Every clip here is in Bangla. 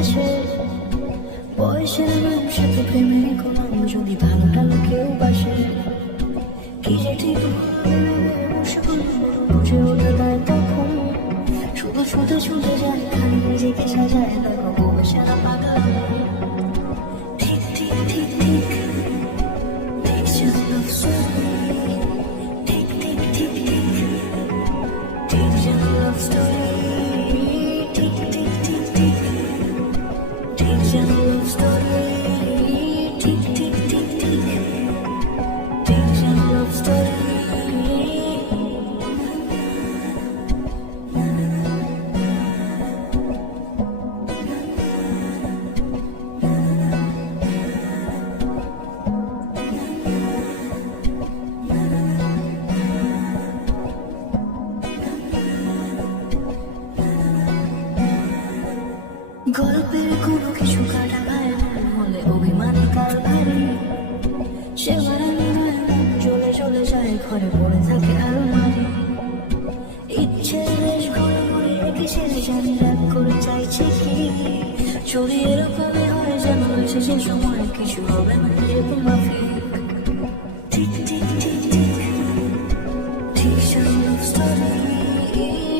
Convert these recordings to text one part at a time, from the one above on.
ভালোবাসি বয়সের মানুষ এত প্রেমের কমান যদি ভালোটা কেউ বাসে, কি যে ঠিক বুঝে ওঠা দেয় তখন। শুধু শুধু ছুটে যায় নিজেকে সাজায় দেখো গল্পের কোনো কিছু কাটা ভাই হলে অভিমানে কাল ভারী সে মারানি চলে চলে যায় ঘরে পড়ে থাকে আলমারি ইচ্ছে বেশ ঘরে ঘরে রেখে ছেড়ে জানি রাগ করে চাইছে কি চুরি এরকমই হয় যেন শেষে সময় কিছু হবে না এরকম মাফিক ঠিক ঠিক ঠিক ঠিক ঠিক সেই love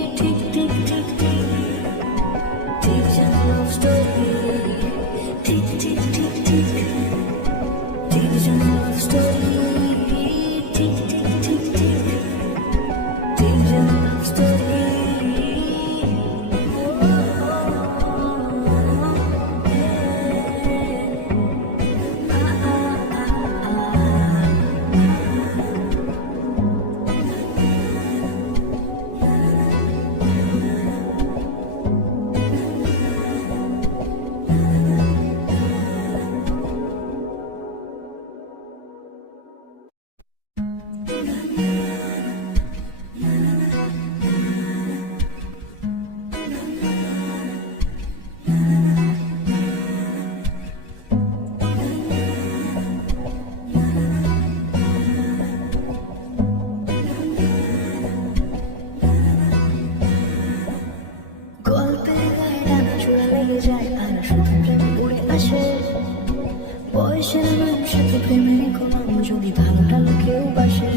আসে বয়সের মানুষ এত প্রেমের কোনো যদি ভালো ভালো কেউ বাসে।